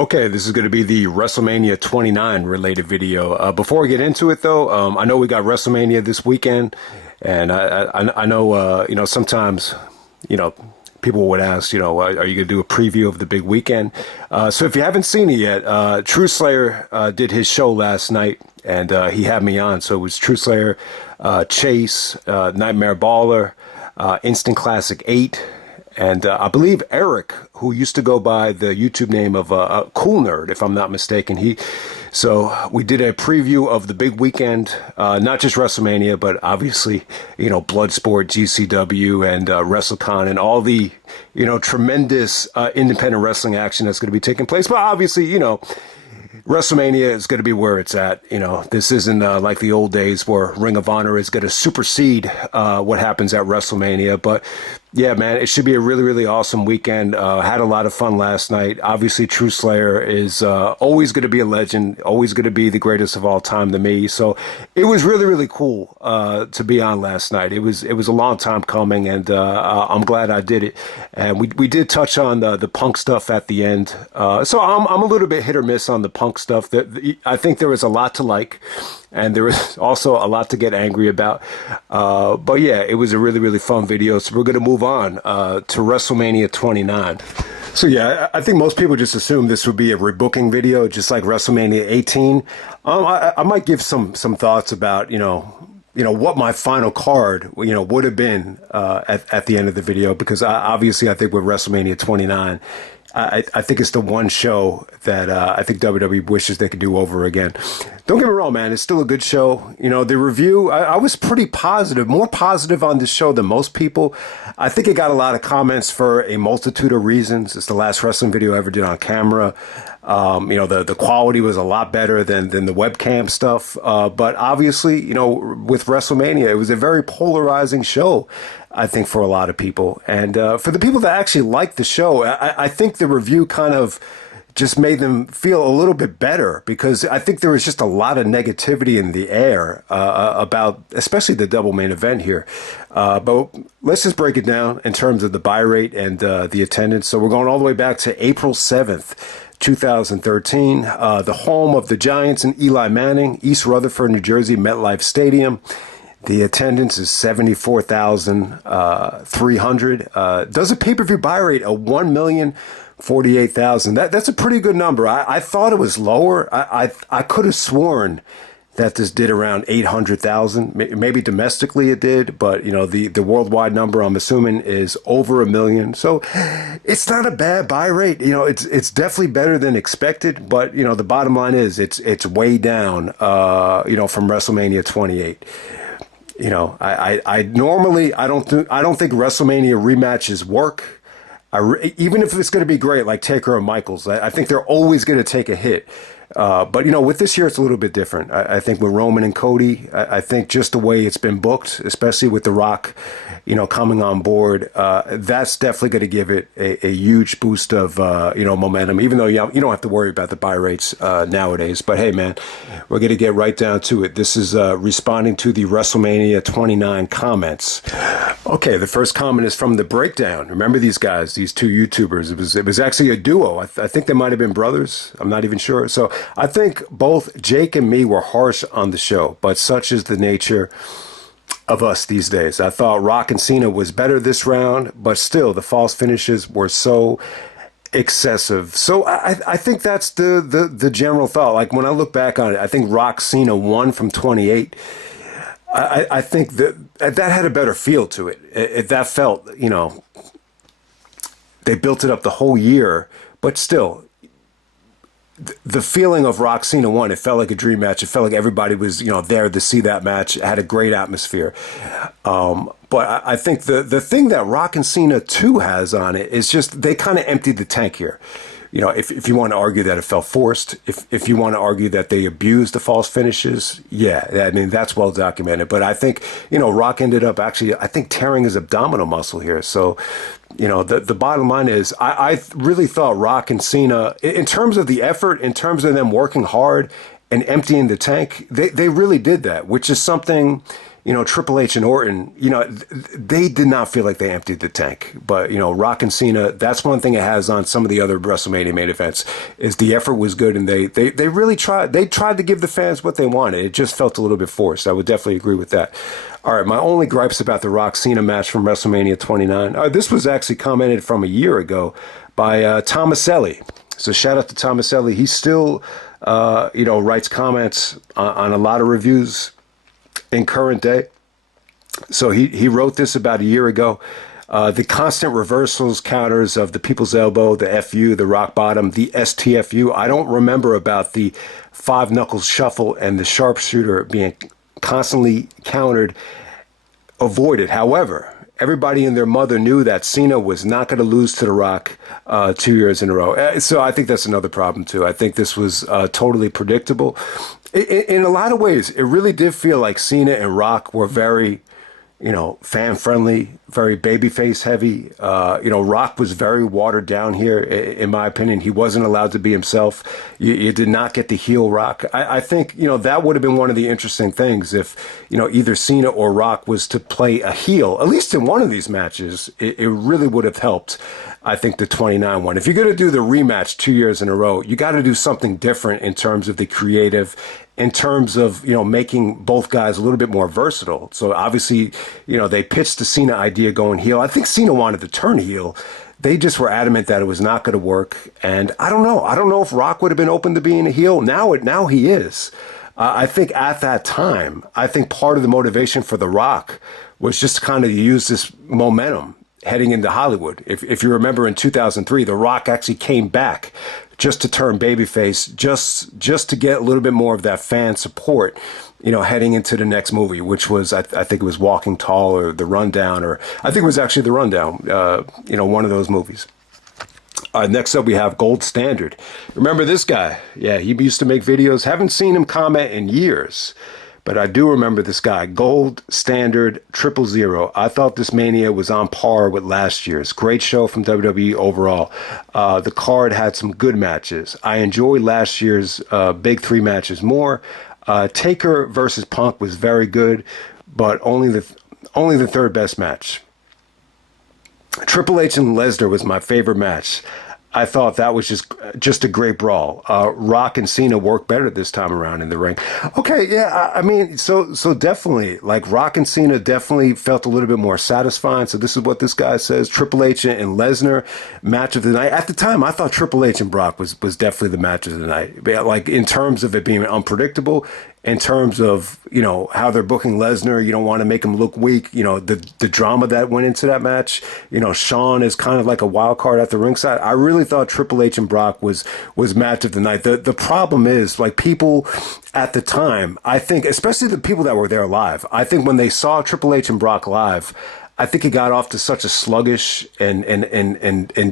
Okay, this is going to be the WrestleMania 29 related video. Before we get into it, though, I know we got WrestleMania this weekend, and I know sometimes people would ask are you going to do a preview of the big weekend? So if you haven't seen it yet, Truthslayer did his show last night, and he had me on. So it was Truthslayer, Chase, Nightmare Baller, Instant Classic 8. And I believe Eric, who used to go by the YouTube name of Cool Nerd, if I'm not mistaken, so we did a preview of the big weekend, not just WrestleMania, but obviously, Bloodsport, GCW, and WrestleCon, and all the, tremendous independent wrestling action that's going to be taking place. But obviously, WrestleMania is going to be where it's at. This isn't like the old days where Ring of Honor is going to supersede what happens at WrestleMania. But yeah, man, it should be a really, really awesome weekend. Had a lot of fun last night. Obviously, Truthslayer is always going to be a legend, always going to be the greatest of all time to me. So it was really, really cool to be on last night. It was a long time coming, and I'm glad I did it. And we did touch on the Punk stuff at the end. So I'm a little bit hit or miss on the Punk stuff. I think there was a lot to like, and there was also a lot to get angry about. But yeah, it was a really, really fun video. So we're going to move on to WrestleMania 29. So yeah, I think most people just assume this would be a rebooking video, just like WrestleMania 18. I might give some thoughts about, what my final card, would have been at the end of the video, because obviously I think with WrestleMania 29, I think it's the one show that I think WWE wishes they could do over again. Don't get me wrong, man. It's still a good show. The review, I was pretty positive, more positive on this show than most people. I think it got a lot of comments for a multitude of reasons. It's the last wrestling video I ever did on camera. The quality was a lot better than the webcam stuff. But obviously, with WrestleMania, it was a very polarizing show, I think, for a lot of people. And for the people that actually liked the show, I think the review kind of just made them feel a little bit better, because I think there was just a lot of negativity in the air about especially the double main event here. But let's just break it down in terms of the buy rate and the attendance. So we're going all the way back to April 7th. 2013, the home of the Giants and Eli Manning, East Rutherford, New Jersey, MetLife Stadium. The attendance is 74,300. Does a pay-per-view buy rate of 1,048,000. That's a pretty good number. I thought it was lower. I could have sworn that this did around 800,000. Maybe domestically it did, but the worldwide number, I'm assuming, is over 1 million. So it's not a bad buy rate. It's definitely better than expected, but the bottom line is it's way down from WrestleMania 28. I normally I don't think WrestleMania rematches work. Even if it's going to be great, like Taker and Michaels, I think they're always going to take a hit. But with this year, it's a little bit different. I think with Roman and Cody, I think just the way it's been booked, especially with The Rock, coming on board, that's definitely going to give it a huge boost of, momentum, even though you don't have to worry about the buy rates nowadays. But hey, man, we're going to get right down to it. This is responding to the WrestleMania 29 comments. Okay, the first comment is from The Breakdown. Remember these guys, these two YouTubers? It was actually a duo. I think they might have been brothers. I'm not even sure. So I think both Jake and me were harsh on the show, but such is the nature of us these days. I thought Rock and Cena was better this round, but still the false finishes were so excessive. So I think that's the general thought. Like when I look back on it, I think Rock Cena won from 28. I think that had a better feel to it. That felt, they built it up the whole year, but still, the feeling of Rock Cena won, it felt like a dream match. It felt like everybody was, there to see that match. It had a great atmosphere. But I think the thing that Rock and Cena 2 has on it is just they kind of emptied the tank here. If you want to argue that it felt forced, if you want to argue that they abused the false finishes, yeah, I mean, that's well documented. But I think, Rock ended up actually, I think, tearing his abdominal muscle here. So, the bottom line is I really thought Rock and Cena, in terms of the effort, in terms of them working hard and emptying the tank, they really did that, which is something, Triple H and Orton, they did not feel like they emptied the tank. But, Rock and Cena, that's one thing it has on some of the other WrestleMania main events, is the effort was good, and they really tried. They tried to give the fans what they wanted. It just felt a little bit forced. I would definitely agree with that. All right, my only gripes about the Rock Cena match from WrestleMania 29. This was actually commented from a year ago by Tomaselli. So shout out to Tomaselli. He still, writes comments on a lot of reviews in current day. So he wrote this about a year ago. The constant reversals, counters of the people's elbow, the FU, the rock bottom, the STFU. I don't remember about the five knuckles shuffle and the sharpshooter being constantly countered, avoided. However, everybody and their mother knew that Cena was not going to lose to The Rock 2 years in a row. So I think that's another problem, too. I think this was totally predictable. In a lot of ways, it really did feel like Cena and Rock were very, fan-friendly, very babyface heavy. Rock was very watered down here, in my opinion. He wasn't allowed to be himself. You did not get the heel Rock. I think, that would have been one of the interesting things if, either Cena or Rock was to play a heel, at least in one of these matches. It really would have helped, I think, the 29 one. If you're going to do the rematch 2 years in a row, you got to do something different in terms of the creative, in terms of, making both guys a little bit more versatile. So obviously, they pitched the Cena idea going heel. I think Cena wanted to turn heel. They just were adamant that it was not going to work. And I don't know. I don't know if Rock would have been open to being a heel. Now he is. I think at that time, I think part of the motivation for The Rock was just to kind of use this momentum heading into Hollywood. If you remember in 2003, The Rock actually came back just to turn babyface, just to get a little bit more of that fan support, heading into the next movie, which was, I think it was Walking Tall or The Rundown, or I think it was actually The Rundown, one of those movies. Next up, we have Gold Standard. Remember this guy? Yeah, he used to make videos. Haven't seen him comment in years. But I do remember this guy, Gold Standard 000. I thought this Mania was on par with last year's. Great show from WWE overall. The card had some good matches. I enjoyed last year's big three matches more. Taker versus Punk was very good, but only the third best match. Triple H and Lesnar was my favorite match. I thought that was just a great brawl. Rock and Cena worked better this time around in the ring. Okay, yeah, I mean, so definitely, like, Rock and Cena definitely felt a little bit more satisfying. So this is what this guy says. Triple H and Lesnar, match of the night. At the time, I thought Triple H and Brock was definitely the match of the night. Like, in terms of it being unpredictable, in terms of, how they're booking Lesnar, you don't want to make him look weak. The drama that went into that match, Shawn is kind of like a wild card at the ringside. I really thought Triple H and Brock was match of the night. The problem is, like, people at the time, I think, especially the people that were there live, I think when they saw Triple H and Brock live, I think it got off to such a sluggish and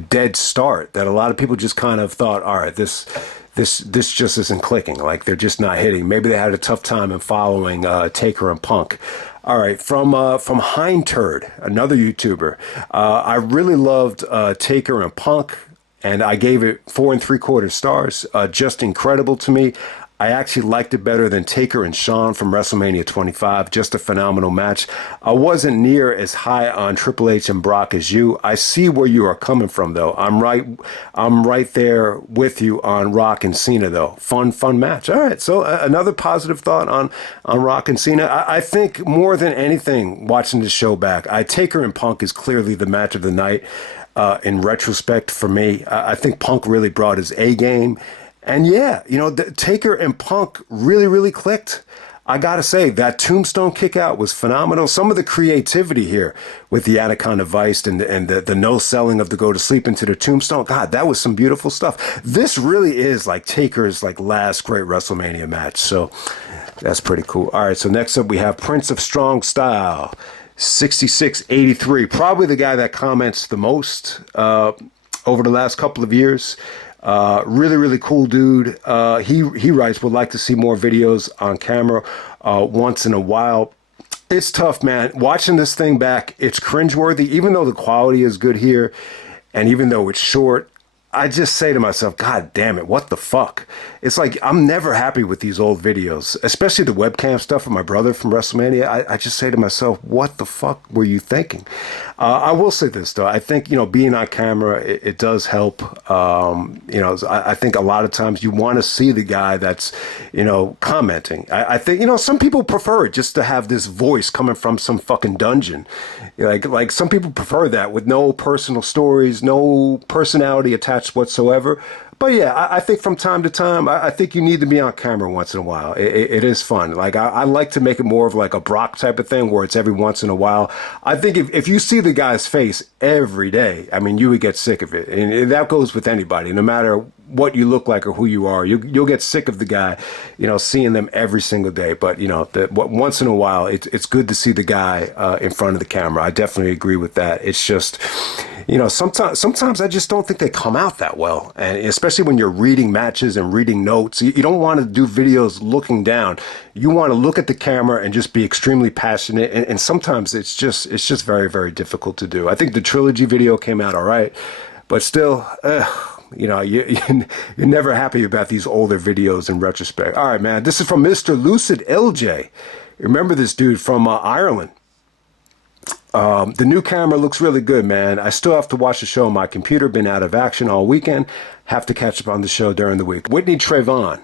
dead start that a lot of people just kind of thought, all right, this just isn't clicking. Like, they're just not hitting. Maybe they had a tough time in following Taker and Punk. All right, from Hindturd, another YouTuber. I really loved Taker and Punk, and I gave it 4 3/4 stars. Just incredible to me. I actually liked it better than Taker and Shawn from WrestleMania 25. Just a phenomenal match. I wasn't near as high on Triple H and Brock as you. I see where you are coming from, though. I'm right there with you on Rock and Cena, though. Fun match. All right, so another positive thought on Rock and Cena. I think more than anything, watching this show back, Taker and Punk is clearly the match of the night. In retrospect, for me, I think Punk really brought his A game. And yeah, Taker and Punk really, really clicked. I got to say, that tombstone kick out was phenomenal. Some of the creativity here with the Anaconda Vice and the no selling of the go to sleep into the tombstone. God, that was some beautiful stuff. This really is like Taker's last great WrestleMania match. So that's pretty cool. All right. So next up we have Prince of Strong Style, 6683. Probably the guy that comments the most over the last couple of years. Really, really cool dude. He writes, would like to see more videos on camera once in a while. It's tough, man. Watching this thing back, it's cringeworthy, even though the quality is good here, and even though it's short, I just say to myself, God damn it, what the fuck? It's like I'm never happy with these old videos, especially the webcam stuff with my brother from WrestleMania. I just say to myself, what the fuck were you thinking? I will say this though, I think being on camera it does help. I think a lot of times you want to see the guy that's commenting. I think some people prefer it just to have this voice coming from some fucking dungeon. Like some people prefer that with no personal stories, no personality attached whatsoever. But yeah, I think from time to time, I think you need to be on camera once in a while. It is fun. Like I like to make it more of like a Brock type of thing where it's every once in a while. I think if you see the guy's face every day, I mean, you would get sick of it. And that goes with anybody, no matter what you look like or who you are. You'll get sick of the guy, seeing them every single day. But, once in a while, it's good to see the guy in front of the camera. I definitely agree with that. It's just, sometimes I just don't think they come out that well. And especially when you're reading matches and reading notes, you don't want to do videos looking down. You want to look at the camera and just be extremely passionate. And sometimes it's just very, very difficult to do. I think the trilogy video came out all right, but still, you're never happy about these older videos in retrospect. All right, man. This is from Mr. Lucid LJ. Remember this dude from Ireland. The new camera looks really good, man. I still have to watch the show on my computer. Been out of action all weekend. Have to catch up on the show during the week. Whitney Trayvon.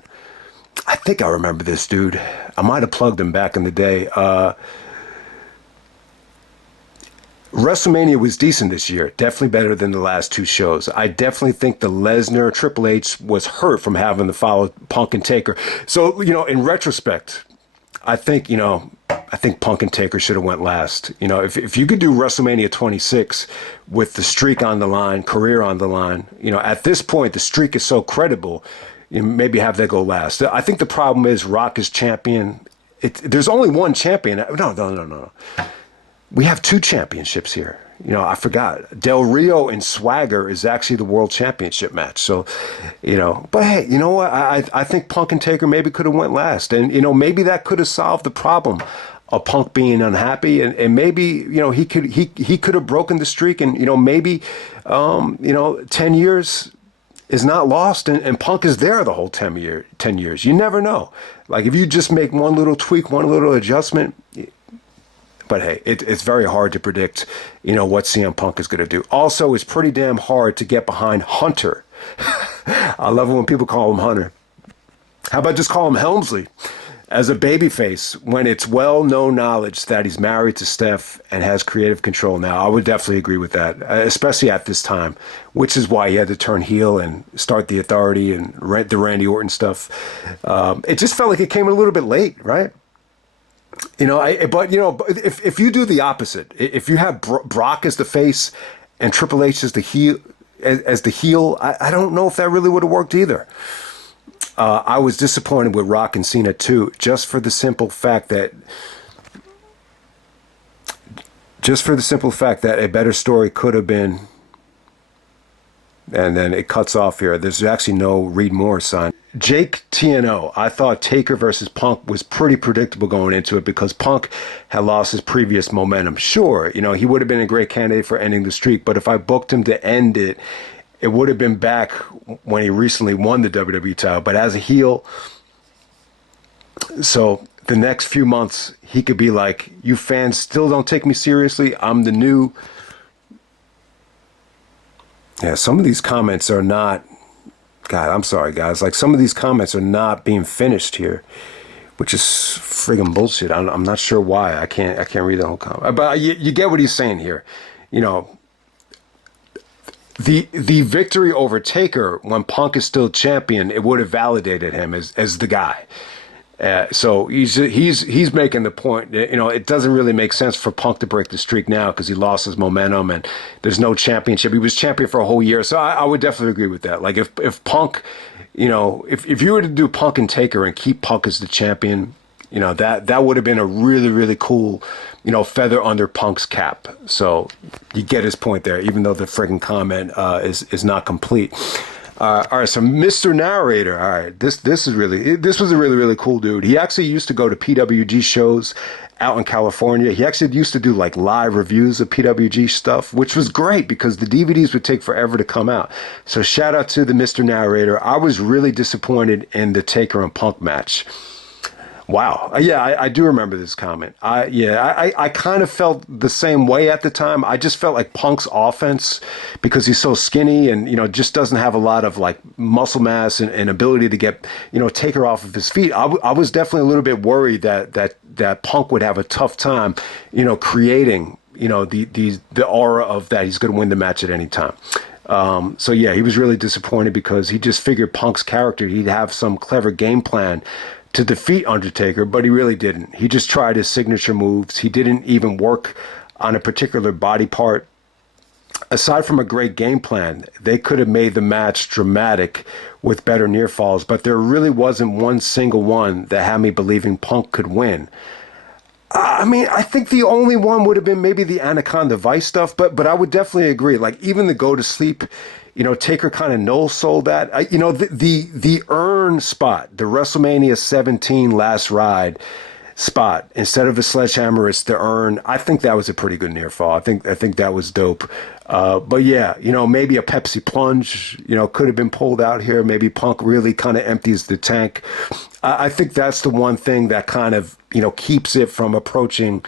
I think I remember this dude. I might have plugged him back in the day. WrestleMania was decent this year. Definitely better than the last two shows. I definitely think the Lesnar Triple H was hurt from having to follow Punk and Taker. So, in retrospect, I think Punk and Taker should have went last. If you could do WrestleMania 26 with the streak on the line, career on the line, at this point, the streak is so credible, maybe have that go last. I think the problem is Rock is champion. There's only one champion. No. We have two championships here. I forgot. Del Rio and Swagger is actually the world championship match. So, but hey, you know what? I think Punk and Taker maybe could have went last. And, maybe that could have solved the problem of Punk being unhappy. And maybe, he could have broken the streak. And, maybe, 10 years is not lost. And Punk is there the whole 10 years. You never know. Like if you just make one little tweak, one little adjustment. But hey, it's very hard to predict, what CM Punk is going to do. Also, it's pretty damn hard to get behind Hunter. I love it when people call him Hunter. How about just call him Helmsley? As a babyface, when it's well-known knowledge that he's married to Steph and has creative control now, I would definitely agree with that, especially at this time, which is why he had to turn heel and start the Authority and the Randy Orton stuff. It just felt like it came a little bit late, right? But if you do the opposite, if you have Brock as the face and Triple H as the heel, I don't know if that really would have worked either. I was disappointed with Rock and Cena too, just for the simple fact that a better story could have been. And then it cuts off here. There's actually no read more sign. Jake TNO. I thought Taker versus Punk was pretty predictable going into it because Punk had lost his previous momentum. Sure, he would have been a great candidate for ending the streak, but if I booked him to end it, it would have been back when he recently won the WWE title. But as a heel, so the next few months, he could be like, you fans still don't take me seriously. I'm the new... Yeah, some of these comments are not... God, I'm sorry, guys. Like, some of these comments are not being finished here, which is friggin' bullshit. I'm not sure why. I can't read the whole comment. But you get what he's saying here. The victory over Taker when Punk is still champion, it would have validated him as the guy. So he's making the point that, it doesn't really make sense for Punk to break the streak now because he lost his momentum and there's no championship. He was champion for a whole year. So I would definitely agree with that. Like if Punk, if you were to do Punk and Taker and keep Punk as the champion, that would have been a really, really cool, feather under Punk's cap. So you get his point there, even though the friggin' comment is not complete. All right, so Mr. Narrator. All right, this was a really cool dude. He actually used to go to PWG shows out in California. He actually used to do like live reviews of PWG stuff, which was great because the DVDs would take forever to come out. So shout out to the Mr. Narrator. I was really disappointed in the Taker and Punk match. Wow. Yeah, I do remember this comment. I kind of felt the same way at the time. I just felt like Punk's offense, because he's so skinny and, just doesn't have a lot of like muscle mass and ability to get, Taker off of his feet. I was definitely a little bit worried that Punk would have a tough time, creating, the aura of that he's going to win the match at any time. So yeah, he was really disappointed because he just figured Punk's character, he'd have some clever game plan to defeat Undertaker, but he really didn't. He just tried his signature moves. He didn't even work on a particular body part. Aside from a great game plan, they could have made the match dramatic with better near falls, but there really wasn't one single one that had me believing Punk could win. I mean, I think the only one would have been maybe the Anaconda Vice stuff, but I would definitely agree. Like even the go to sleep, Taker kind of no-sold that. The urn spot, the WrestleMania 17 last ride spot, instead of a sledgehammer, it's the urn. I think that was a pretty good near fall. I think that was dope. But yeah, maybe a Pepsi plunge, could have been pulled out here. Maybe Punk really kind of empties the tank. I think that's the one thing that kind of, keeps it from approaching,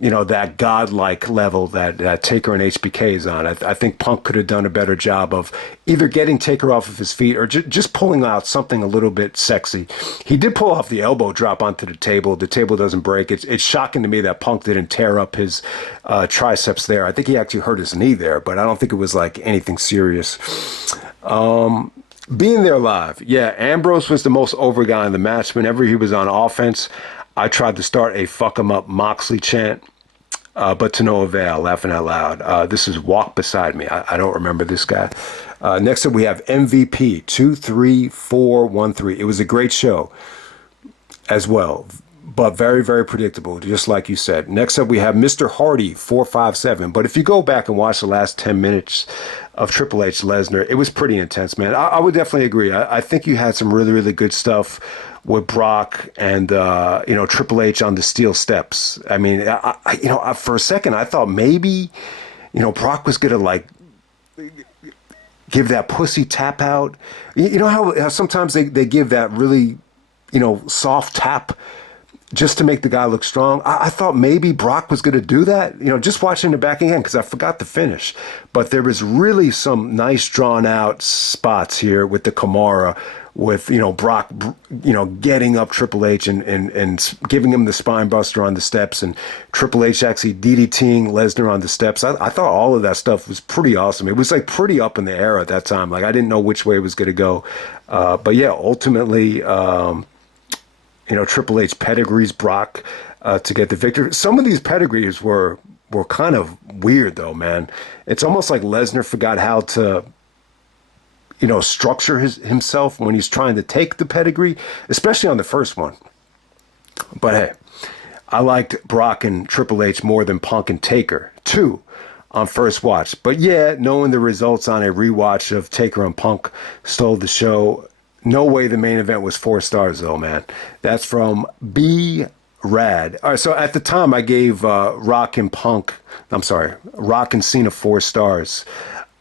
that godlike level that Taker and HBK is on. I think Punk could have done a better job of either getting Taker off of his feet or just pulling out something a little bit sexy. He did pull off the elbow drop onto the table. The table doesn't break. It's shocking to me that Punk didn't tear up his triceps there. I think he actually hurt his knee there, but I don't think it was like anything serious. Being there live, yeah, Ambrose was the most over guy in the match. Whenever he was on offense, I tried to start a fuck 'em up Moxley chant, but to no avail, laughing out loud. This is Walk Beside Me. I don't remember this guy. Next up, we have MVP 23413. It was a great show as well, but very, very predictable, just like you said. Next up, we have Mr. Hardy 457. But if you go back and watch the last 10 minutes of Triple H Lesnar, it was pretty intense, man. I would definitely agree. I think you had some really, really good stuff with Brock and Triple H on the steel steps. I mean, for a second I thought maybe Brock was gonna like give that pussy tap out. You know how sometimes they give that really soft tap just to make the guy look strong. I thought maybe Brock was going to do that, just watching the back again, because I forgot the finish. But there was really some nice drawn out spots here with the Kimura, with, Brock, getting up Triple H and giving him the spine buster on the steps, and Triple H actually DDTing Lesnar on the steps. I thought all of that stuff was pretty awesome. It was like pretty up in the air at that time. Like I didn't know which way it was going to go. But yeah, ultimately, Triple H pedigrees Brock to get the victory. Some of these pedigrees were kind of weird, though, man. It's almost like Lesnar forgot how to, structure himself when he's trying to take the pedigree, especially on the first one. But hey, I liked Brock and Triple H more than Punk and Taker, too, on first watch. But yeah, knowing the results on a rewatch of Taker and Punk stole the show. No way the main event was 4 stars, though, man. That's from B. Rad. All right, so at the time, I gave Rock and Cena 4 stars.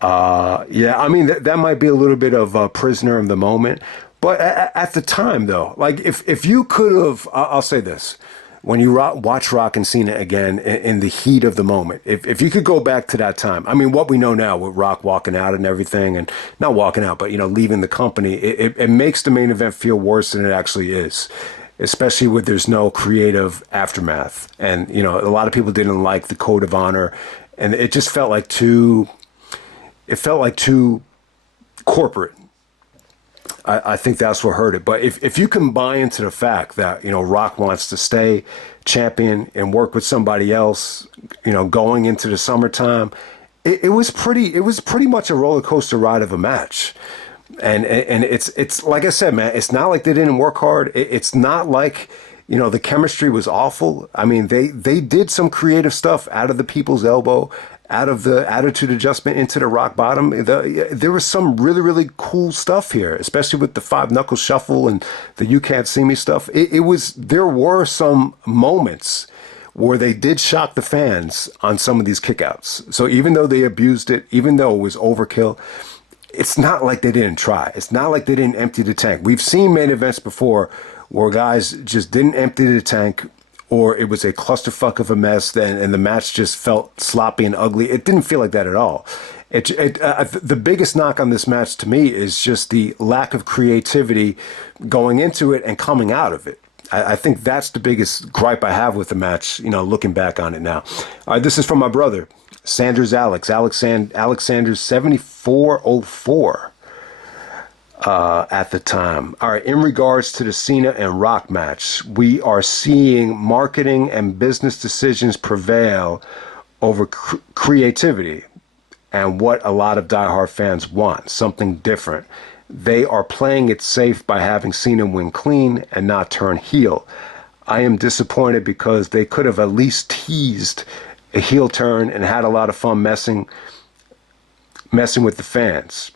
Yeah, I mean, that might be a little bit of a prisoner of the moment. But at the time, though, like, if you could have, I'll say this. When you watch Rock and Cena again in the heat of the moment, if you could go back to that time, I mean, what we know now with Rock walking out and everything, and not walking out, but, leaving the company, it makes the main event feel worse than it actually is, especially with there's no creative aftermath. And, a lot of people didn't like the Code of Honor, and it just felt like too corporate. I think that's what hurt it. But if you can buy into the fact that, Rock wants to stay champion and work with somebody else, going into the summertime, it was pretty much a roller coaster ride of a match. And it's like I said, man, it's not like they didn't work hard. It's not like, the chemistry was awful. I mean, they did some creative stuff out of the people's elbow. out of the attitude adjustment into the rock bottom. There was some really, really cool stuff here, especially with the 5 knuckle shuffle and the You Can't See Me stuff. There were some moments where they did shock the fans on some of these kickouts. So even though they abused it, even though it was overkill, it's not like they didn't try. It's not like they didn't empty the tank. We've seen main events before where guys just didn't empty the tank, or it was a clusterfuck of a mess, and the match just felt sloppy and ugly. It didn't feel like that at all. The biggest knock on this match to me is just the lack of creativity going into it and coming out of it. I think that's the biggest gripe I have with the match, looking back on it now. All right, this is from my brother, Sanders Alexander's 7404 at the time. All right, in regards to the Cena and Rock match, we are seeing marketing and business decisions prevail over creativity and what a lot of diehard fans want, something different. They are playing it safe by having Cena win clean and not turn heel. I am disappointed because they could have at least teased a heel turn and had a lot of fun messing with the fans,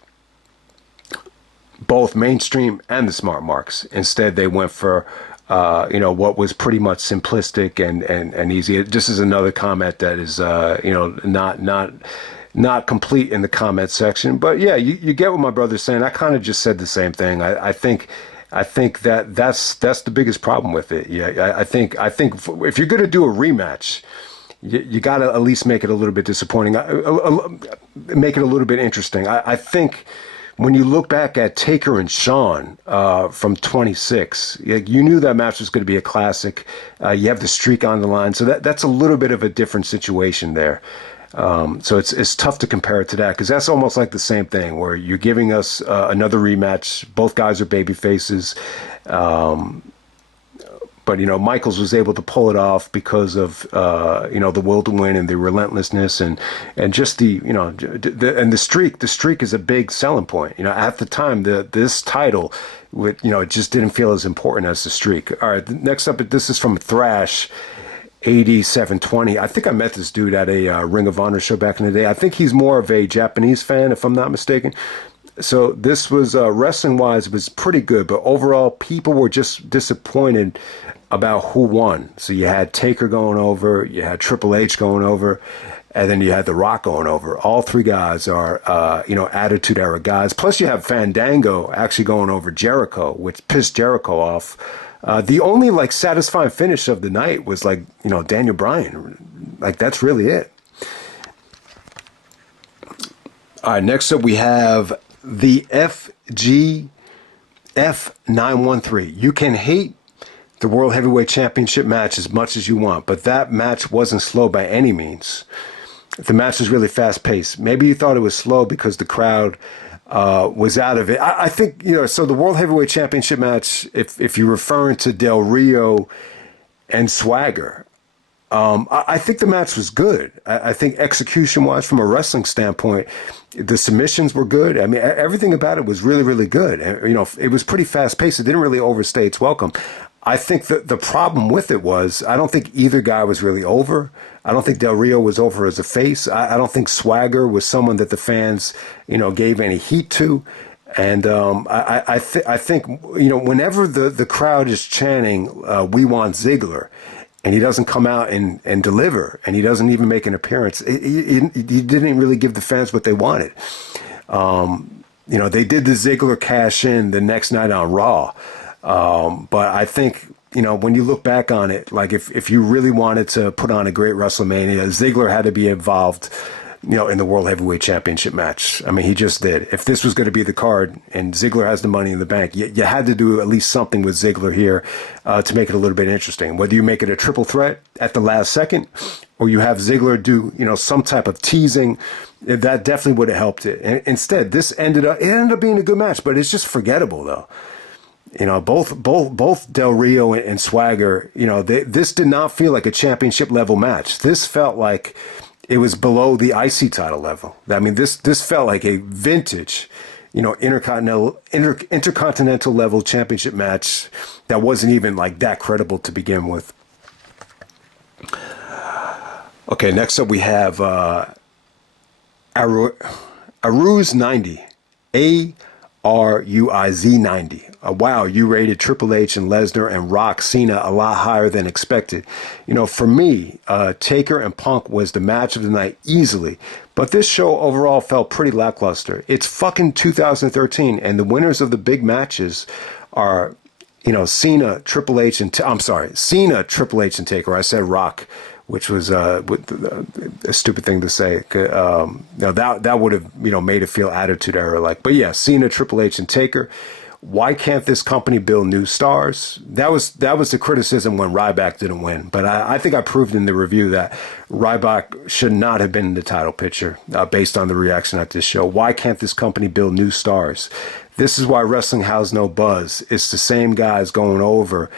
both mainstream and the smart marks. Instead, they went for what was pretty much simplistic and easy. This is another comment that is not complete in the comment section, but yeah, you get what my brother's saying. I kind of just said the same thing. I think that's the biggest problem with it. Yeah, I think if you're going to do a rematch, you got to at least make it a little bit disappointing, make it a little bit interesting. I think when you look back at Taker and Shawn from 26, you knew that match was going to be a classic. You have the streak on the line, so that's a little bit of a different situation there. So it's tough to compare it to that, because that's almost like the same thing where you're giving us another rematch. Both guys are baby faces. But, Michaels was able to pull it off because of, the will to win and the relentlessness and just the streak. The streak is a big selling point. At the time, this title, it just didn't feel as important as the streak. All right, next up, this is from Thrash 8720. I think I met this dude at a Ring of Honor show back in the day. I think he's more of a Japanese fan, if I'm not mistaken. So this was, wrestling-wise, it was pretty good, but overall, people were just disappointed about who won. So you had Taker going over, you had Triple H going over, and then you had The Rock going over. All three guys are, Attitude Era guys. Plus you have Fandango actually going over Jericho, which pissed Jericho off. The only satisfying finish of the night was Daniel Bryan. That's really it. All right, next up we have the FGF913. You can hate the World Heavyweight Championship match as much as you want, but that match wasn't slow by any means. The match was really fast paced. Maybe you thought it was slow because the crowd was out of it. I think, so the World Heavyweight Championship match, if you're referring to Del Rio and Swagger, I think the match was good. I think execution-wise, from a wrestling standpoint, the submissions were good. I mean, everything about it was really, really good. It was pretty fast-paced. It didn't really overstay its welcome. I think that the problem with it was, I don't think either guy was really over. I don't think Del Rio was over as a face. I don't think Swagger was someone that the fans, gave any heat to. And I think, whenever the crowd is chanting, "We want Ziggler," and he doesn't come out and deliver, and he doesn't even make an appearance, he didn't really give the fans what they wanted. They did the Ziggler cash in the next night on Raw. But I think, when you look back on it, if you really wanted to put on a great WrestleMania, Ziggler had to be involved, in the World Heavyweight Championship match. I mean, he just did. If this was going to be the card and Ziggler has the money in the bank, you had to do at least something with Ziggler here to make it a little bit interesting. Whether you make it a triple threat at the last second or you have Ziggler do, some type of teasing, that definitely would have helped it. And instead, it ended up being a good match, but it's just forgettable, though. Both Del Rio and Swagger, this did not feel like a championship level match. This felt like it was below the IC title level. I mean, this felt like a vintage, intercontinental level championship match that wasn't even that credible to begin with. Okay, next up we have Aru- Aruz 90. Aruiz 90. Wow, you rated Triple H and Lesnar and Rock Cena a lot higher than expected. For me, Taker and Punk was the match of the night easily, but this show overall felt pretty lackluster. It's fucking 2013, and the winners of the big matches are, Cena, Triple H, and I'm sorry, Cena, Triple H, and Taker. I said Rock, which was a stupid thing to say. That would have made it feel attitude era like. But yeah, Cena, Triple H, and Taker. Why can't this company build new stars? That was the criticism when Ryback didn't win. But I think I proved in the review that Ryback should not have been in the title picture based on the reaction at this show. Why can't this company build new stars? This is why wrestling has no buzz. It's the same guys going over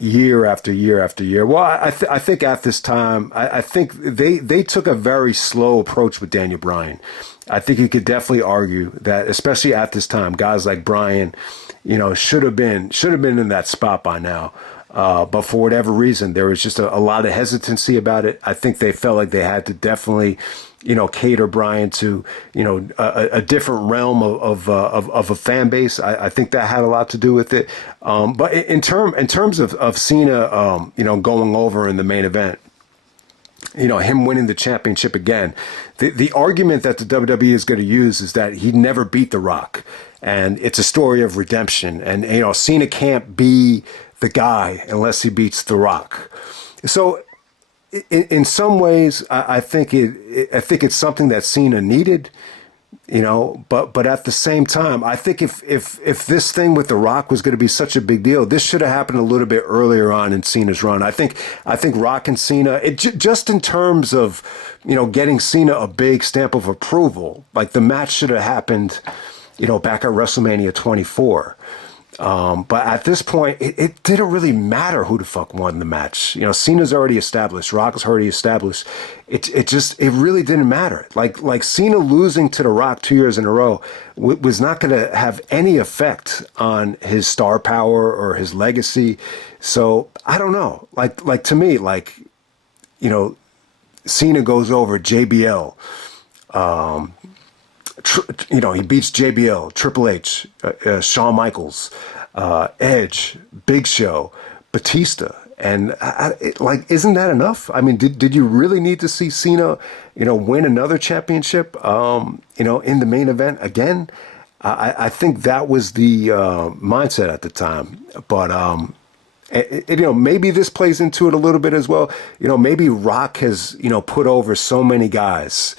year after year after year. Well, I think at this time, I think they took a very slow approach with Daniel Bryan. I think you could definitely argue that, especially at this time, guys like Bryan, should have been in that spot by now. But for whatever reason, there was just a lot of hesitancy about it. I think they felt like they had to definitely, cater Bryan to, a different realm of a fan base. I think that had a lot to do with it. But in terms of Cena, going over in the main event, him winning the championship again, the argument that the WWE is going to use is that he never beat The Rock, and it's a story of redemption. And Cena can't be the guy unless he beats The Rock. So, in some ways, I think it's something that Cena needed. But at the same time, I think if this thing with The Rock was going to be such a big deal, this should have happened a little bit earlier on in Cena's run. I think Rock and Cena, just in terms of, getting Cena a big stamp of approval, like the match should have happened, back at WrestleMania 24. But at this point, it didn't really matter who the fuck won the match. Cena's already established. Rock's already established. It really didn't matter. Like Cena losing to The Rock 2 years in a row was not going to have any effect on his star power or his legacy. So I don't know. Like to me, Cena goes over JBL. He beats JBL, Triple H, Shawn Michaels, Edge, Big Show, Batista. And isn't that enough? I mean, did you really need to see Cena, win another championship, in the main event again? I think that was the mindset at the time. But, maybe this plays into it a little bit as well. Maybe Rock has, put over so many guys,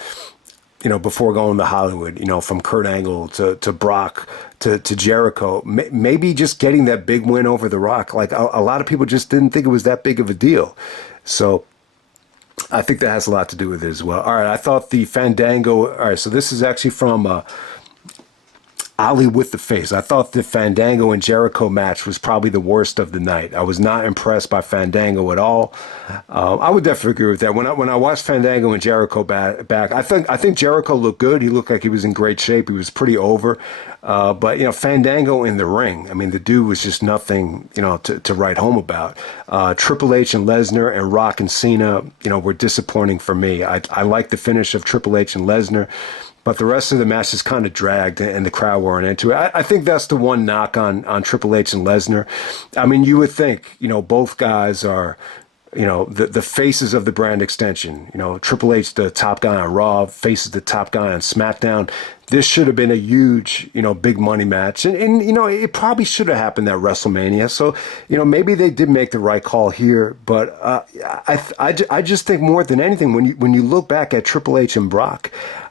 before going to Hollywood, from Kurt Angle to Brock to Jericho, maybe just getting that big win over The Rock. Like a lot of people just didn't think it was that big of a deal. So I think that has a lot to do with it as well. All right. I thought the Fandango. All right. So this is actually from Ali with the face. I thought the Fandango and Jericho match was probably the worst of the night. I was not impressed by Fandango at all. I would definitely agree with that. When I watched Fandango and Jericho back, I think Jericho looked good. He looked like he was in great shape. He was pretty over. But Fandango in the ring, I mean, the dude was just nothing, to write home about. Triple H and Lesnar and Rock and Cena, were disappointing for me. I like the finish of Triple H and Lesnar, but the rest of the match is kind of dragged and the crowd weren't into it. I think that's the one knock on Triple H and Lesnar. I mean, you would think, both guys are, the faces of the brand extension. Triple H, the top guy on Raw, faces the top guy on SmackDown. This should have been a huge, big money match. And it probably should have happened at WrestleMania. So, maybe they did make the right call here. But I just think more than anything, when you look back at Triple H and Brock,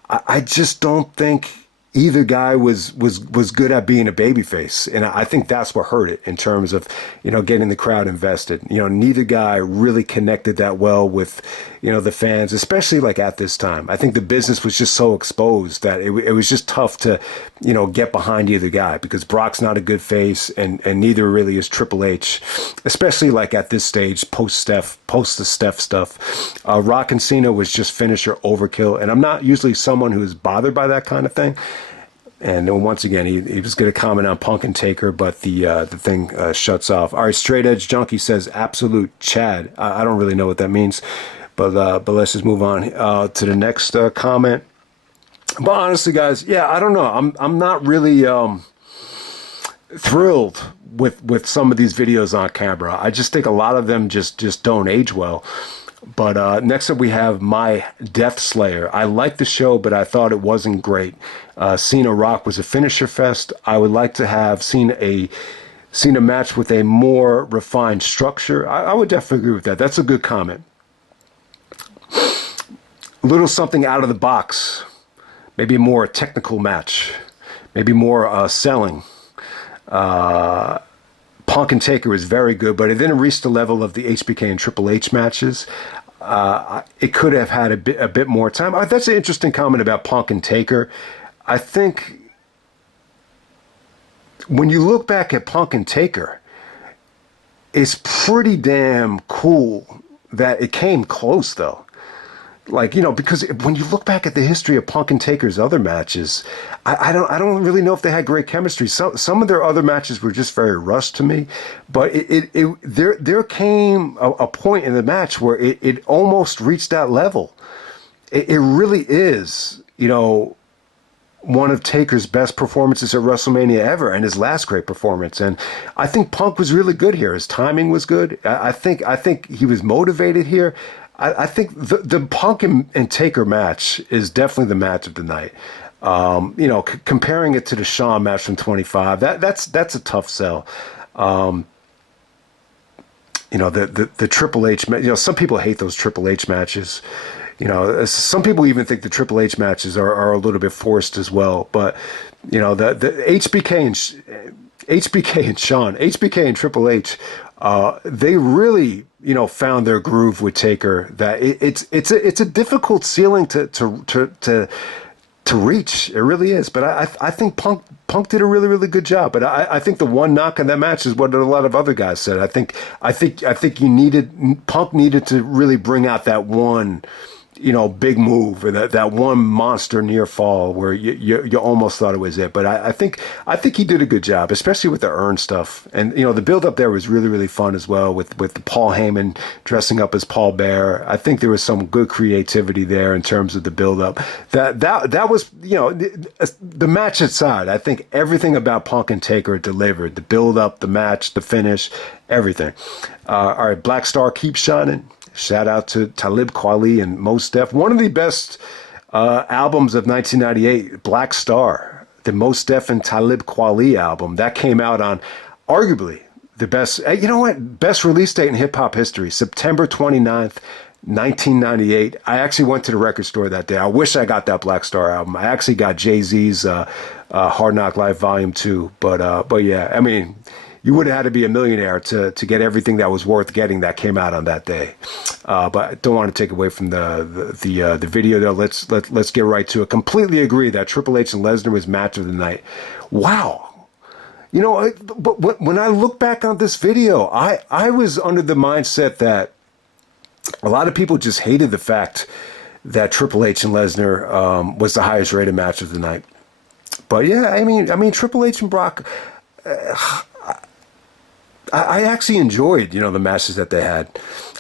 I just don't think either guy was good at being a babyface. And I think that's what hurt it in terms of, getting the crowd invested. Neither guy really connected that well with, the fans, especially like at this time. I think the business was just so exposed that it was just tough to, get behind either guy because Brock's not a good face and neither really is Triple H, especially like at this stage, post the Steph stuff. Rock and Cena was just finisher overkill. And I'm not usually someone who is bothered by that kind of thing. And then once again, he was going to comment on Punk and Taker, but the thing shuts off. All right, Straight Edge Junkie says absolute Chad. I don't really know what that means, but let's just move on to the next comment. But honestly, guys, yeah, I don't know. I'm not really thrilled with some of these videos on camera. I just think a lot of them just don't age well. But next up, we have my Deathslayer. I like the show, but I thought it wasn't great. Cena Rock was a finisher fest. I would like to have seen a match with a more refined structure. I would definitely agree with that. That's a good comment. A little something out of the box. Maybe a more technical match. Maybe more selling. Punk and Taker was very good, but it didn't reach the level of the HBK and Triple H matches. It could have had a bit more time. That's an interesting comment about Punk and Taker. I think when you look back at Punk and Taker, it's pretty damn cool that it came close, though. Like, because when you look back at the history of Punk and Taker's other matches, I don't really know if they had great chemistry. Some of their other matches were just very rushed to me, but there came a point in the match where it almost reached that level. It really is, one of Taker's best performances at WrestleMania ever, and his last great performance. And I think Punk was really good here. His timing was good. I think he was motivated here. I think the Punk and Taker match is definitely the match of the night. Comparing it to the Shawn match from 25, that's a tough sell. The Triple H, some people hate those Triple H matches. Some people even think the Triple H matches are a little bit forced as well. But the HBK and Shawn, HBK and Triple H, they really found their groove with Taker. That it's a difficult ceiling to reach. It really is. But I think Punk did a really, really good job. But I think the one knock on that match is what a lot of other guys said. I think Punk needed to really bring out that one, big move, or that one monster near fall where you almost thought it was it. But I think he did a good job, especially with the urn stuff. And the build up there was really, really fun as well with Paul Heyman dressing up as Paul Bear. I think there was some good creativity there in terms of the build up. That was the match aside. I think everything about Punk and Taker delivered. The build up, the match, the finish, everything. All right, Black Star keeps shining. Shout out to Talib Kweli and Mos Def. One of the best albums of 1998, Black Star, the Mos Def and Talib Kweli album. That came out on arguably the best, best release date in hip-hop history, September 29th, 1998. I actually went to the record store that day. I wish I got that Black Star album. I actually got Jay-Z's Hard Knock Life Volume 2. But yeah, you would have had to be a millionaire to get everything that was worth getting that came out on that day. But I don't want to take away from the video though. Let's get right to it. Completely agree that Triple H and Lesnar was match of the night. Wow. But when I look back on this video, I was under the mindset that a lot of people just hated the fact that Triple H and Lesnar was the highest rated match of the night. But yeah, Triple H and Brock. I actually enjoyed, the matches that they had.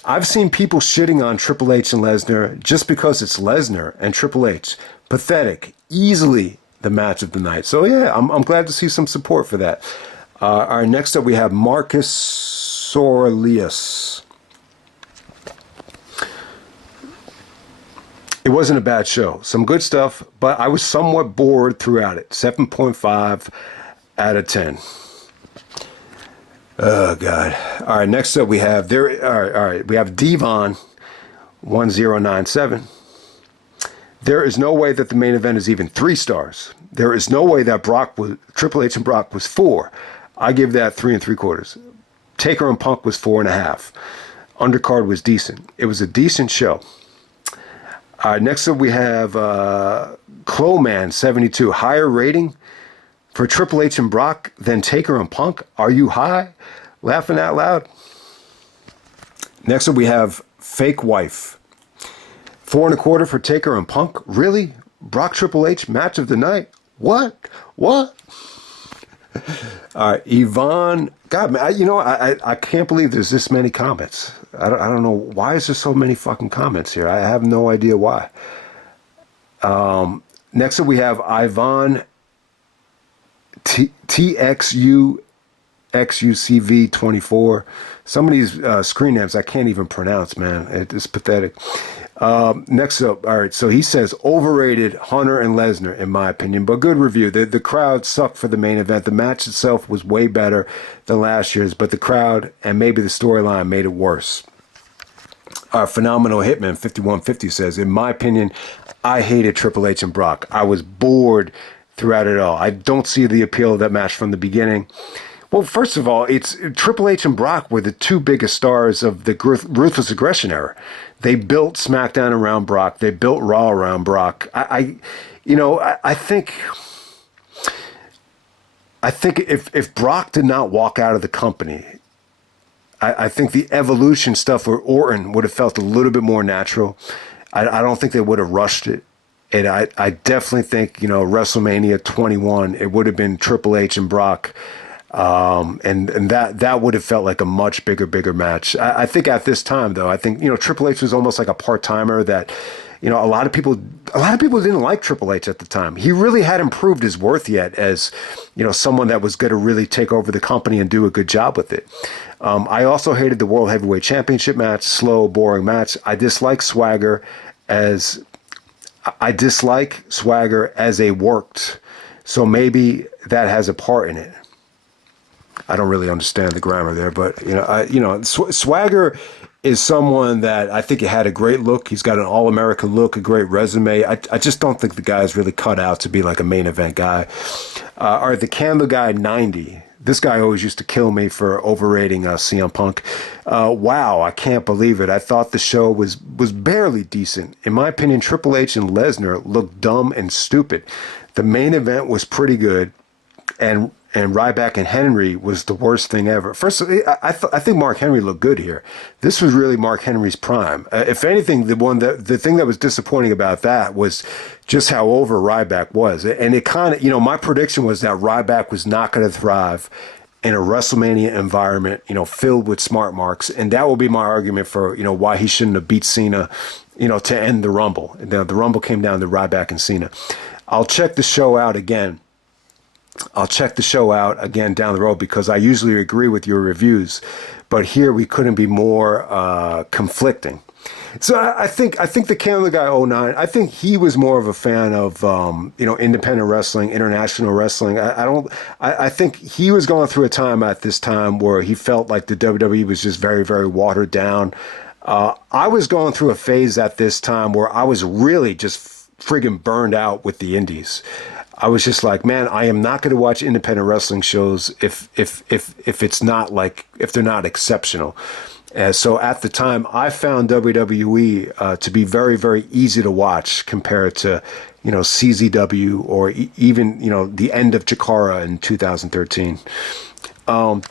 I've seen people shitting on Triple H and Lesnar just because it's Lesnar and Triple H. Pathetic. Easily the match of the night. So yeah, I'm glad to see some support for that. All right, next up we have Marcus Aurelius. It wasn't a bad show. Some good stuff, but I was somewhat bored throughout it. 7.5 out of 10. Oh God! All right. Next up, we have All right. We have Devon 1097. There is no way that the main event is even 3 stars. There is no way that Triple H and Brock was 4. I give that 3 3/4. Taker and Punk was 4.5. Undercard was decent. It was a decent show. All right. Next up, we have Clowman 72. Higher rating for Triple H and Brock than Taker and Punk. Are you high? Laughing out loud. Next up, we have Fake Wife. 4 1/4 for Taker and Punk. Really? Brock Triple H match of the night? What? All right, Yvonne. God, man, I can't believe there's this many comments. I don't know why is there so many fucking comments here. I have no idea why. Next up, we have Ivan TXU XUCV 24. Some of these screen names I can't even pronounce, man. It's pathetic. Next up, all right, so he says overrated Hunter and Lesnar, in my opinion, but good review. The crowd sucked for the main event. The match itself was way better than last year's, but the crowd and maybe the storyline made it worse. Phenomenal Hitman 5150 says, in my opinion, I hated Triple H and Brock. I was bored throughout it all. I don't see the appeal of that match from the beginning. Well, first of all, it's Triple H and Brock were the two biggest stars of the Ruthless Aggression era. They built SmackDown around Brock. They built Raw around Brock. I think if Brock did not walk out of the company, I think the evolution stuff with Orton would have felt a little bit more natural. I don't think they would have rushed it. And I definitely think, WrestleMania 21, it would have been Triple H and Brock. And that would have felt like a much bigger match. I think at this time, though, I think, Triple H was almost like a part-timer that, a lot of people didn't like Triple H at the time. He really hadn't proved his worth yet as, someone that was going to really take over the company and do a good job with it. I also hated the World Heavyweight Championship match, slow, boring match. I dislike Swagger as a worked, so maybe that has a part in it. I don't really understand the grammar there, but Swagger is someone that I think he had a great look. He's got an all-American look, a great resume. I just don't think the guy's really cut out to be like a main event guy. All right, the Candle Guy 90. This guy always used to kill me for overrating CM Punk. Wow, I can't believe it. I thought the show was barely decent. In my opinion, Triple H and Lesnar looked dumb and stupid. The main event was pretty good, and Ryback and Henry was the worst thing ever. First, I think Mark Henry looked good here. This was really Mark Henry's prime. If anything, the thing that was disappointing about that was just how over Ryback was. And it kind of, my prediction was that Ryback was not going to thrive in a WrestleMania environment, filled with smart marks. And that will be my argument for, why he shouldn't have beat Cena, to end the Rumble. The Rumble came down to Ryback and Cena. I'll check the show out again down the road because I usually agree with your reviews, but here we couldn't be more conflicting. So I think the Candle Guy 09, I think he was more of a fan of independent wrestling, international wrestling. I think he was going through a time at this time where he felt like the WWE was just very, very watered down. I was going through a phase at this time where I was really just friggin' burned out with the indies. I was just like, man, I am not going to watch independent wrestling shows if it's not if they're not exceptional. So at the time, I found WWE to be very, very easy to watch compared to, CZW or even, the end of Chikara in 2013. All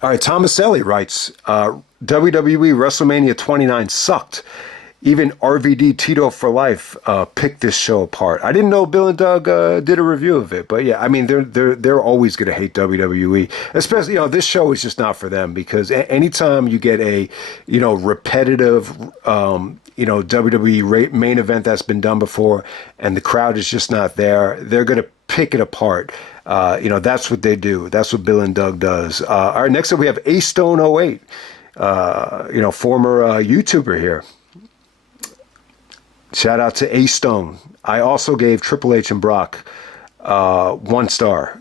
right, Tomaselli writes, WWE WrestleMania 29 sucked. Even RVD Tito for Life picked this show apart. I didn't know Bill and Doug did a review of it, but yeah, I mean they're always going to hate WWE. Especially this show is just not for them because anytime you get a repetitive WWE main event that's been done before and the crowd is just not there, they're going to pick it apart. That's what they do. That's what Bill and Doug does. All right, next up we have A Stone 08, former YouTuber here. Shout out to A Stone. I also gave Triple H and Brock 1 star.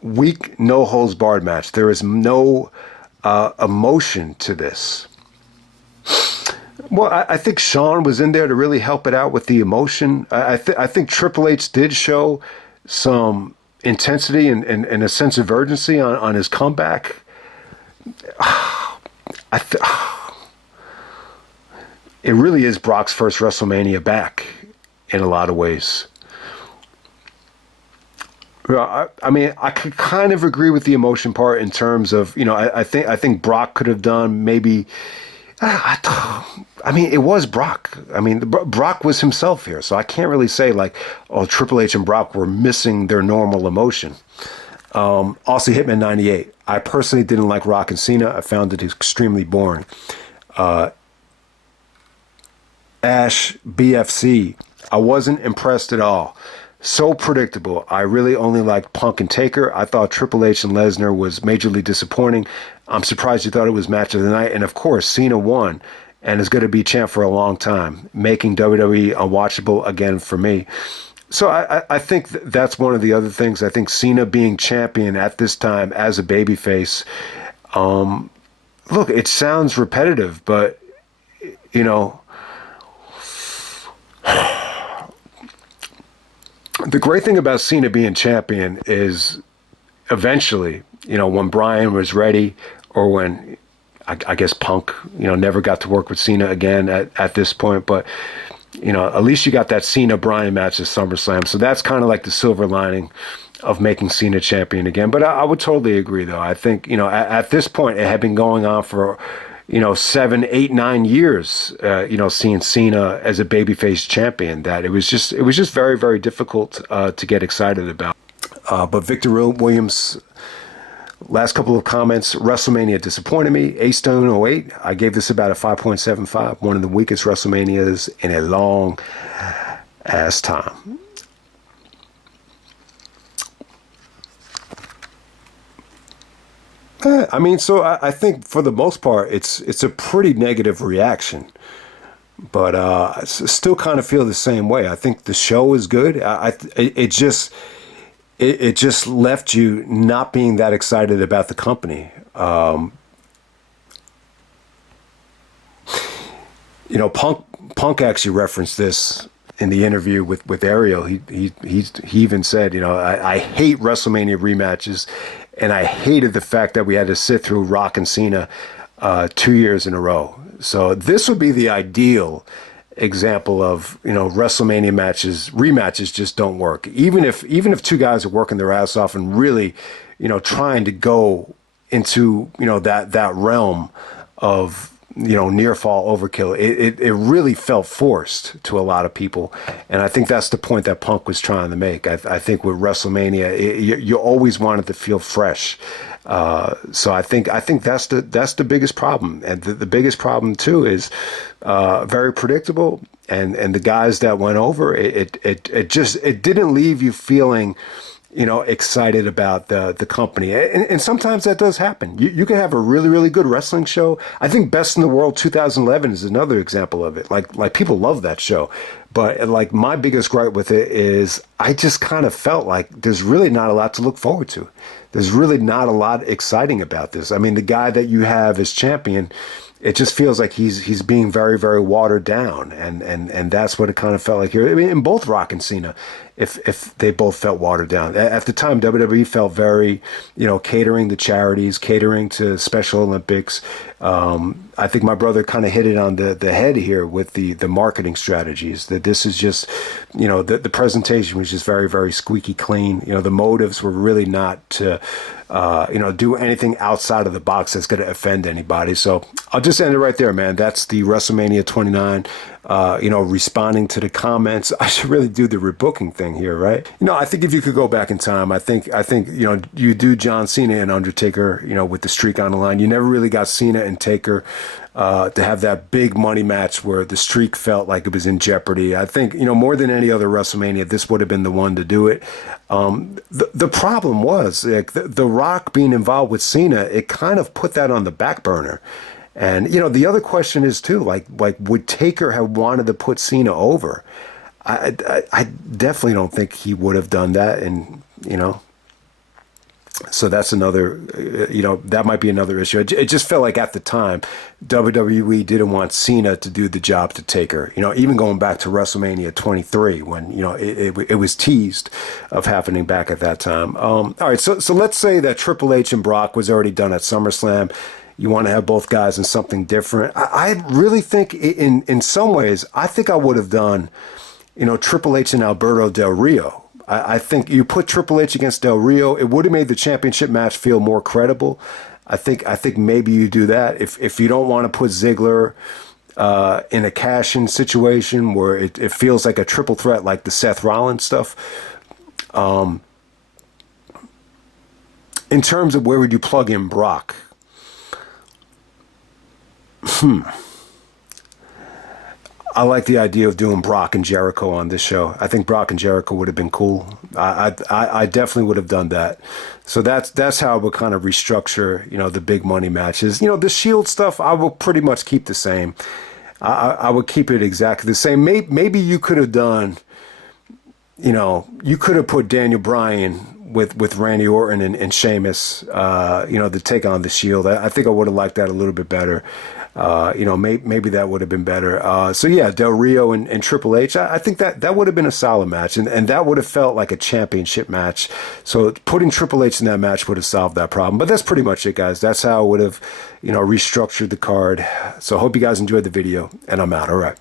Weak, no holds barred match. There is no emotion to this. Well, I think Sean was in there to really help it out with the emotion. I think Triple H did show some intensity and a sense of urgency on his comeback. It really is Brock's first WrestleMania back in a lot of ways. I mean, I could kind of agree with the emotion part in terms of, I think Brock could have done maybe. I mean, it was Brock. I mean, Brock was himself here, so I can't really say Triple H and Brock were missing their normal emotion. Also, Hitman 98. I personally didn't like Rock and Cena. I found it extremely boring. Ash BFC. I wasn't impressed at all. So predictable. I really only liked Punk and Taker. I thought Triple H and Lesnar was majorly disappointing. I'm surprised you thought it was match of the night. And of course, Cena won and is going to be champ for a long time, making WWE unwatchable again for me. So I think that's one of the other things. I think Cena being champion at this time as a babyface, look, it sounds repetitive, but, you know, the great thing about Cena being champion is eventually, you know, when Bryan was ready, or when I guess Punk, you know, never got to work with Cena again at this point, but, you know, at least you got that Cena-Bryan match at SummerSlam. So that's kind of like the silver lining of making Cena champion again. But I would totally agree, though. I think, you know, at this point, it had been going on for, you know, 7, 8, 9 years, you know, seeing Cena as a babyface champion, that it was just very, very difficult to get excited about. But Victor Williams, last couple of comments: WrestleMania disappointed me. A-Stone 08, I gave this about a 5.75, one of the weakest WrestleManias in a long ass time. I mean, so I think for the most part, it's a pretty negative reaction, but still kind of feel the same way. I think the show is good. It just left you not being that excited about the company. You know, Punk actually referenced this in the interview with Ariel. He even said, you know, I hate WrestleMania rematches, and I hated the fact that we had to sit through Rock and Cena 2 years in a row. So this would be the ideal example of, you know, WrestleMania rematches just don't work. Even if two guys are working their ass off and really, you know, trying to go into, you know, that realm of, you know, near fall overkill, it really felt forced to a lot of people. And I think that's the point that Punk was trying to make. I think with WrestleMania, you always wanted to feel fresh. So I think that's the biggest problem. And the biggest problem too is very predictable. And the guys that went over, it didn't leave you feeling, you know, excited about the company. And sometimes that does happen. You can have a really, really good wrestling show. I think Best in the World 2011 is another example of it. Like people love that show. But like my biggest gripe with it is I just kind of felt like there's really not a lot to look forward to. There's really not a lot exciting about this. I mean, the guy that you have as champion, it just feels like he's being very, very watered down, and that's what it kind of felt like here. I mean, in both Rock and Cena, if they both felt watered down. At the time, WWE felt very, you know, catering to charities, catering to Special Olympics. I think my brother kind of hit it on the head here with the marketing strategies, that this is just, you know, the presentation was just very, very squeaky clean. You know, the motives were really not to, you know, do anything outside of the box that's going to offend anybody. So I'll just end it right there, man. That's the WrestleMania 29. You know, responding to the comments. I should really do the rebooking thing here, right? You know, I think if you could go back in time, I think, you know, you do John Cena and Undertaker, you know, with the streak on the line. You never really got Cena and Taker to have that big money match where the streak felt like it was in jeopardy. I think, you know, more than any other WrestleMania, this would have been the one to do it. The problem was, like, the Rock being involved with Cena, it kind of put that on the back burner. And, you know, the other question is, too, like would Taker have wanted to put Cena over? I definitely don't think he would have done that. And, you know, so that's another, you know, that might be another issue. It just felt like at the time, WWE didn't want Cena to do the job to Taker. You know, even going back to WrestleMania 23, when, you know, it was teased of happening back at that time. All right, so let's say that Triple H and Brock was already done at SummerSlam. You want to have both guys in something different. I really think in some ways, I think I would have done, you know, Triple H and Alberto Del Rio. I think you put Triple H against Del Rio, it would have made the championship match feel more credible. I think maybe you do that. If you don't want to put Ziggler in a cash-in situation where it feels like a triple threat, like the Seth Rollins stuff. In terms of where would you plug in Brock? I like the idea of doing Brock and Jericho on this show. I think Brock and Jericho would have been cool. I definitely would have done that. So that's how I would kind of restructure, the big money matches. The Shield stuff, I will pretty much keep the same. I would keep it exactly the same. Maybe you could have done, you could have put Daniel Bryan with Randy Orton and Sheamus, to take on the Shield. I think I would have liked that a little bit better. Maybe that would have been better. So yeah, Del Rio and Triple H. I think that would have been a solid match, and that would have felt like a championship match. So putting Triple H in that match would have solved that problem. But that's pretty much it, guys. That's how I would have, restructured the card. So I hope you guys enjoyed the video, and I'm out. All right.